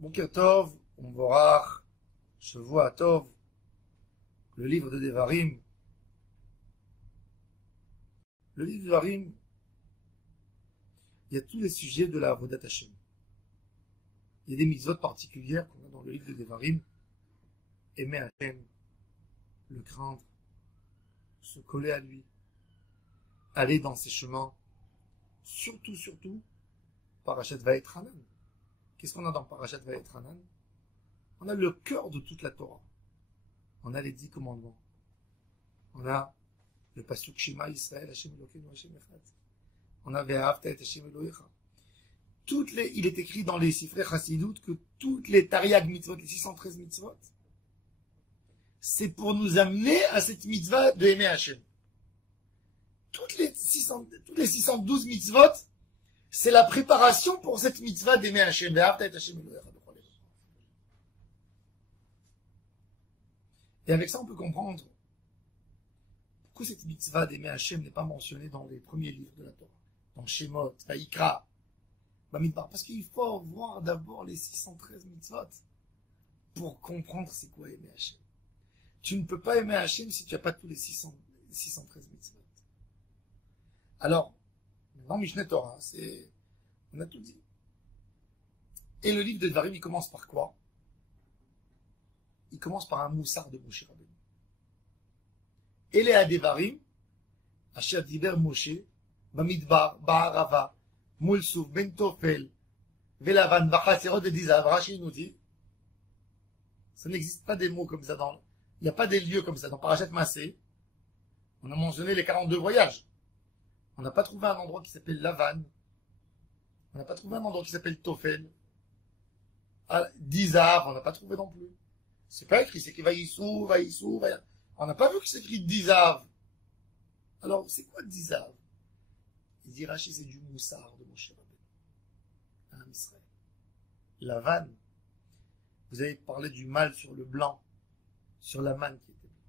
Boker Tov, Umvorach, Shavua Tov, le livre de Devarim. Le livre de Devarim, il y a tous les sujets de la Avodat Hashem. Il y a des mitzvot particulières qu'on a dans le livre de Devarim. Aimer Hashem, le craindre, se coller à lui, aller dans ses chemins. Surtout, Parashat Vayetranan. Qu'est-ce qu'on a dans Parashat Vayetranan? On a le cœur de toute la Torah. On a les 10 commandements. On a le pasuk Shema Yisrael, Hashem Elokeinu, Hashem Echad. On a Ve'ahavta et Hashem Elohecha. Il est écrit dans les Sifrei Chassidut que toutes les Tariag mitzvot, les 613 mitzvot, c'est pour nous amener à cette mitzvah de aimer Hashem. Toutes les 612 mitzvot, c'est la préparation pour cette mitzvah d'aimer Hashem. Et avec ça, on peut comprendre pourquoi cette mitzvah d'aimer Hashem n'est pas mentionnée dans les premiers livres de la Torah, dans Shemot, Vayikra, Bamidbar. Parce qu'il faut voir d'abord les 613 mitzvot pour comprendre c'est quoi aimer Hashem. Tu ne peux pas aimer Hashem si tu n'as pas tous les 613 mitzvot. Alors, dans Mishneh Torah, on a tout dit. Et le livre de Devarim, il commence par quoi? Il commence par un moussard de Moshe Rabbeinu. Et les Devarim, Asher Diber Moshe, Bamidbar, Ba'arava, Mulsuf, Ben Tofel, Velavan, Bachaserot et Dizav, Rashi nous dit, ça n'existe pas des mots comme ça il n'y a pas des lieux comme ça. Dans Parashat Massé, on a mentionné les 42 voyages. On n'a pas trouvé un endroit qui s'appelle Lavan. On n'a pas trouvé un endroit qui s'appelle Tofel. Dizav, on n'a pas trouvé non plus. C'est pas écrit, c'est écrit Vaïssou. On n'a pas vu que c'est écrit Dizav. Alors, c'est quoi Dizav? Il dit Rashi, c'est du moussard de Moshe Rabbeinu. Un Israël. Lavan, vous avez parlé du mal sur le blanc, sur la manne qui était blanc.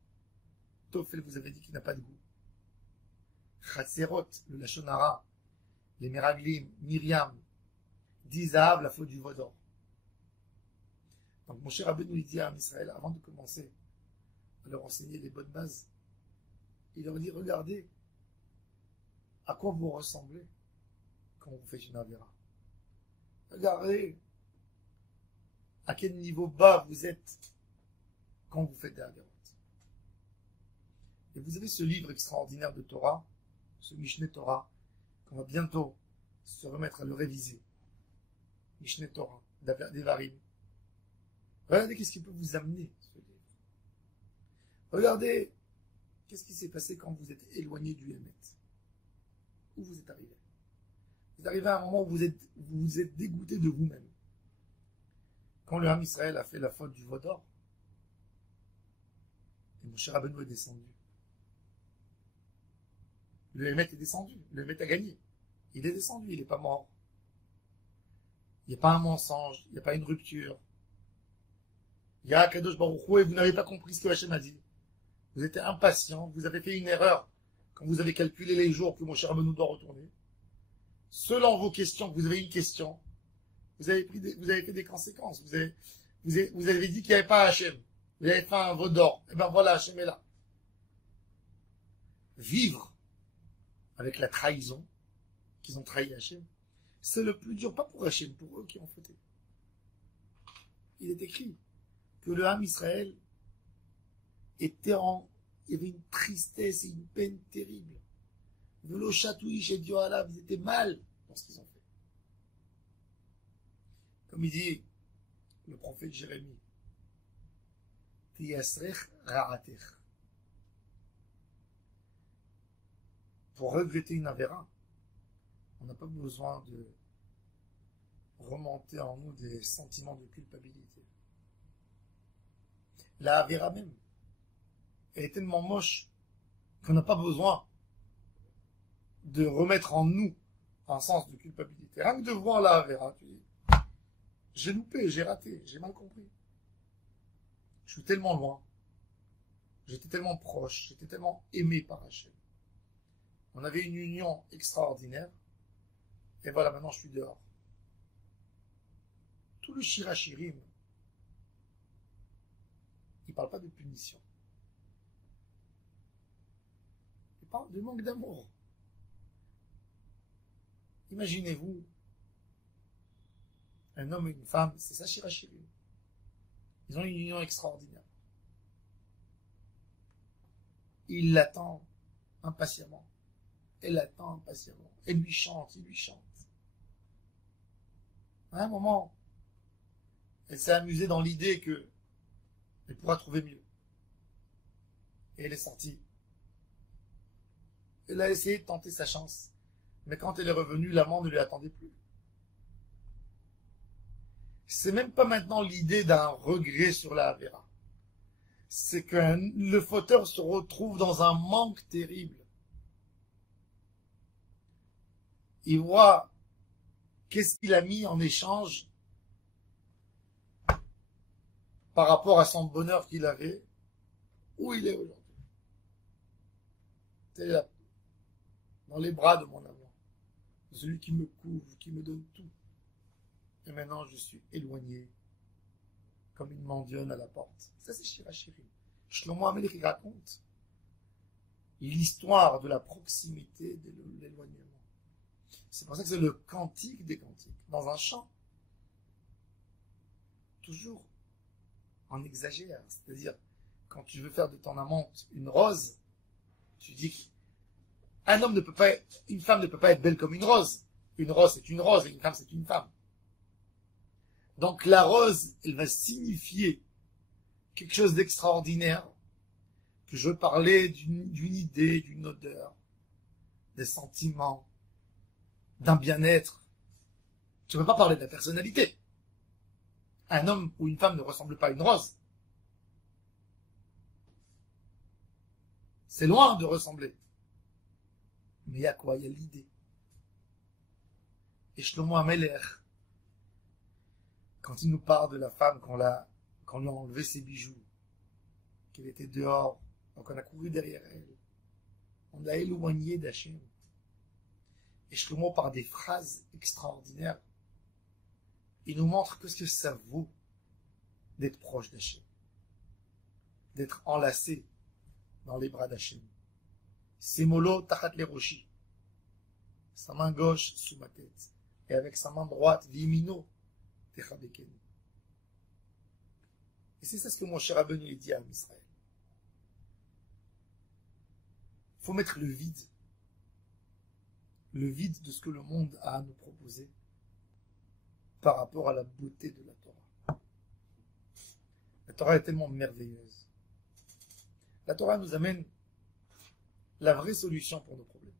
Tofel, vous avez dit qu'il n'a pas de goût. Chatserot, le Lachonara, les Meraglim, Myriam, Dizav, la faute du veau d'or. Donc Moshe Rabbeinu lui dit à Israël, avant de commencer à leur enseigner les bonnes bases, il leur dit, regardez à quoi vous ressemblez quand vous faites une avéra. Regardez à quel niveau bas vous êtes quand vous faites des avérotes. Et vous avez ce livre extraordinaire de Torah, ce Mishneh Torah, qu'on va bientôt se remettre à le réviser. Mishneh Torah, Devarim. Regardez qu'est-ce qui peut vous amener, ce livre. Regardez qu'est-ce qui s'est passé quand vous êtes éloigné du Hémet. Où vous êtes arrivé. Vous êtes arrivé à un moment où vous vous êtes dégoûté de vous-même. Quand le Ham Israël a fait la faute du veau d'or, et Moshe Rabbeinu est descendu. Le Hémet est descendu, le Hémet a gagné. Il est descendu, il n'est pas mort. Il n'y a pas un mensonge, il n'y a pas une rupture. Il y a Kadosh Baruch Hu et vous n'avez pas compris ce que Hachem a dit. Vous étiez impatient, vous avez fait une erreur quand vous avez calculé les jours que Moshe Rabbeinu doit retourner. Selon vos questions, vous avez une question, vous avez fait des conséquences. Vous avez dit qu'il n'y avait pas Hachem. Vous avez fait un veau d'or. Et ben voilà, Hachem est là. Vivre avec la trahison, qu'ils ont trahi Hachem, c'est le plus dur, pas pour Hachem, pour eux qui ont fauté. Il est écrit que le Ham Israël il y avait une tristesse et une peine terrible. Velo chatouille chez Dieu Allah, ils étaient mal dans ce qu'ils ont fait. Comme il dit le prophète Jérémie, Tiyasrech ra'atech. Pour regretter une avéra, on n'a pas besoin de remonter en nous des sentiments de culpabilité. La avéra même, elle est tellement moche qu'on n'a pas besoin de remettre en nous un sens de culpabilité. Rien que de voir la avéra, tu dis, j'ai loupé, j'ai raté, j'ai mal compris. Je suis tellement loin, j'étais tellement proche, j'étais tellement aimé par Hachem. On avait une union extraordinaire, et voilà, maintenant je suis dehors. Tout le Shirachirim, il ne parle pas de punition. Il parle de manque d'amour. Imaginez-vous, un homme et une femme, c'est ça Shirachirim. Ils ont une union extraordinaire. Il l'attend impatiemment. Elle l'attend impatiemment. Elle lui chante, il lui chante. À un moment, elle s'est amusée dans l'idée que elle pourra trouver mieux. Et elle est sortie. Elle a essayé de tenter sa chance. Mais quand elle est revenue, l'amant ne lui attendait plus. C'est même pas maintenant l'idée d'un regret sur la Havera. C'est que le fauteur se retrouve dans un manque terrible. Il voit qu'est-ce qu'il a mis en échange par rapport à son bonheur qu'il avait, où il est aujourd'hui. C'est là, dans les bras de mon amour, celui qui me couvre, qui me donne tout. Et maintenant, je suis éloigné, comme une mendionne à la porte. Ça, c'est Shirachirim. Shlomo Amelech raconte l'histoire de la proximité de l'éloignement. C'est pour ça que c'est le cantique des cantiques. Dans un chant, toujours, on exagère. C'est-à-dire, quand tu veux faire de ton amante une rose, tu dis qu'un homme ne peut pas être, une femme ne peut pas être belle comme une rose. Une rose, c'est une rose et une femme, c'est une femme. Donc la rose, elle va signifier quelque chose d'extraordinaire, que je veux parler d'une idée, d'une odeur, des sentiments, d'un bien-être. Tu ne peux pas parler de la personnalité. Un homme ou une femme ne ressemble pas à une rose. C'est loin de ressembler. Mais il y a quoi? Il y a l'idée. Et Shlomo Amelech, quand il nous parle de la femme qu'on lui a enlevé ses bijoux, qu'elle était dehors, donc on a couru derrière elle, on l'a éloignée d'Hachem. Et Shlomo, par des phrases extraordinaires, il nous montre ce que ça vaut d'être proche d'Hachem, d'être enlacé dans les bras d'Hachem. Semolo tachat le roshi, sa main gauche sous ma tête, et avec sa main droite, vimino, techabekeni. Et c'est ça ce que mon cher Rabbeinu dit à Israël. Il faut mettre le vide de ce que le monde a à nous proposer par rapport à la beauté de la Torah. La Torah est tellement merveilleuse. La Torah nous amène la vraie solution pour nos problèmes.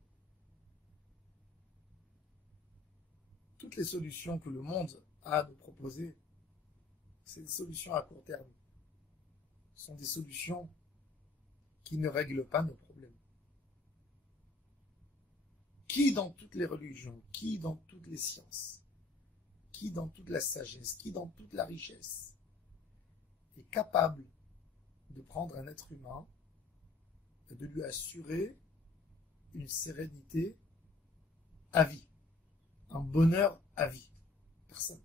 Toutes les solutions que le monde a à nous proposer, c'est des solutions à court terme. Ce sont des solutions qui ne règlent pas nos problèmes. Qui dans toutes les religions, qui dans toutes les sciences, qui dans toute la sagesse, qui dans toute la richesse est capable de prendre un être humain et de lui assurer une sérénité à vie, un bonheur à vie? Personne.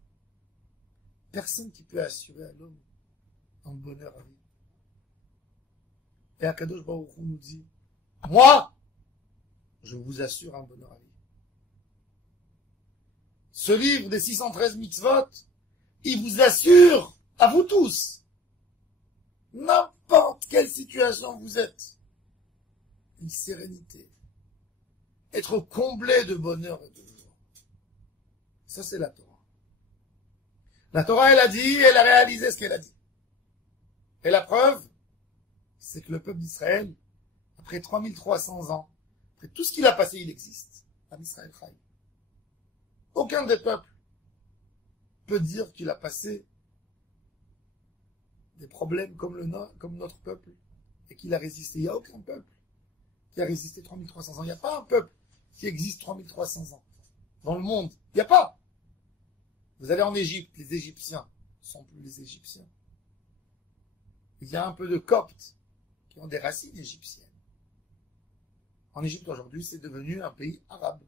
Personne qui peut assurer à l'homme un bonheur à vie. Et Akadosh Baruch Hu nous dit, moi, je vous assure un bonheur à vie. Ce livre des 613 mitzvot, il vous assure, à vous tous, n'importe quelle situation vous êtes, une sérénité, être comblé de bonheur et de joie. Ça, c'est la Torah. La Torah, elle a dit, elle a réalisé ce qu'elle a dit. Et la preuve, c'est que le peuple d'Israël, après 3300 ans, après tout ce qu'il a passé, il existe. Am Israël Chai. Aucun des peuples peut dire qu'il a passé des problèmes comme notre peuple et qu'il a résisté. Il n'y a aucun peuple qui a résisté 3300 ans. Il n'y a pas un peuple qui existe 3300 ans dans le monde. Il n'y a pas. Vous allez en Égypte, les Égyptiens ne sont plus les Égyptiens. Il y a un peu de Coptes qui ont des racines égyptiennes. En Égypte aujourd'hui, c'est devenu un pays arabe.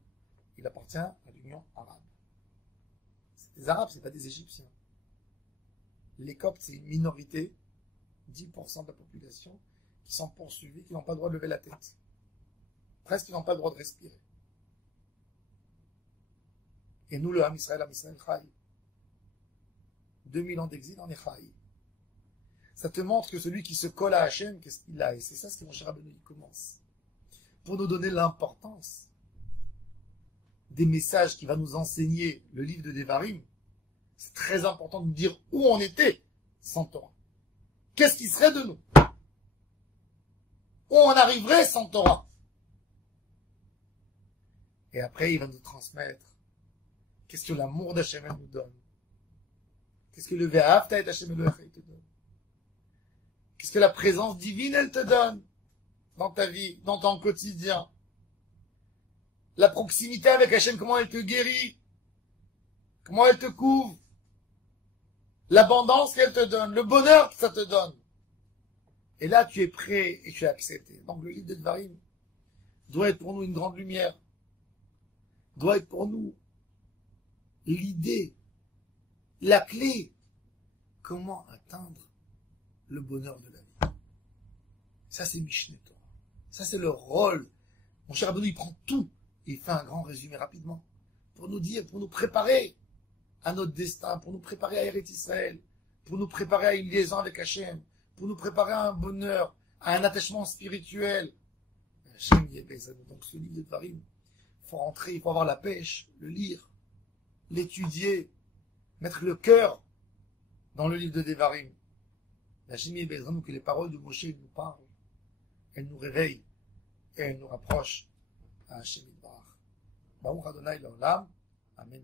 Il appartient à l'Union arabe. C'est des Arabes, ce n'est pas des Égyptiens. Les Coptes, c'est une minorité, 10% de la population, qui sont poursuivis, qui n'ont pas le droit de lever la tête. Presque, ils n'ont pas le droit de respirer. Et nous, le Ham Israël Chai. 2000 ans d'exil, on est Chai. Ça te montre que celui qui se colle à Hachem, qu'est-ce qu'il a? Et c'est ça ce que mon cher Rabbeinu commence. Pour nous donner l'importance des messages qui va nous enseigner le livre de Devarim, c'est très important de nous dire où on était sans Torah. Qu'est-ce qui serait de nous? Où on arriverait sans Torah? Et après, il va nous transmettre qu'est-ce que l'amour d'Hachem nous donne. Qu'est-ce que le Ve'ahavta et Hachem Elohecha te donne. Qu'est-ce que la présence divine, elle te donne dans ta vie, dans ton quotidien. La proximité avec Hachem, comment elle te guérit. Comment elle te couvre. L'abondance qu'elle te donne, le bonheur que ça te donne. Et là, tu es prêt et tu es accepté. Donc le livre de Devarim doit être pour nous une grande lumière. Doit être pour nous l'idée, la clé. Comment atteindre le bonheur de la vie. Ça, c'est Mishneh Torah. Ça, c'est le rôle. Mon cher Rabbeinu, il prend tout et il fait un grand résumé rapidement pour nous dire, pour nous préparer à notre destin, pour nous préparer à Eretz Israël, pour nous préparer à une liaison avec Hachem, pour nous préparer à un bonheur, à un attachement spirituel. Hachem y est bézant. Donc ce livre de Devarim, il faut rentrer, il faut avoir la pêche, le lire, l'étudier, mettre le cœur dans le livre de Devarim. Hachem y est bézant, que les paroles de Moshe nous parlent, elles nous réveillent et elles nous rapprochent à Hachem Yitbarach. Baruch Adonai L'Olam. Amen.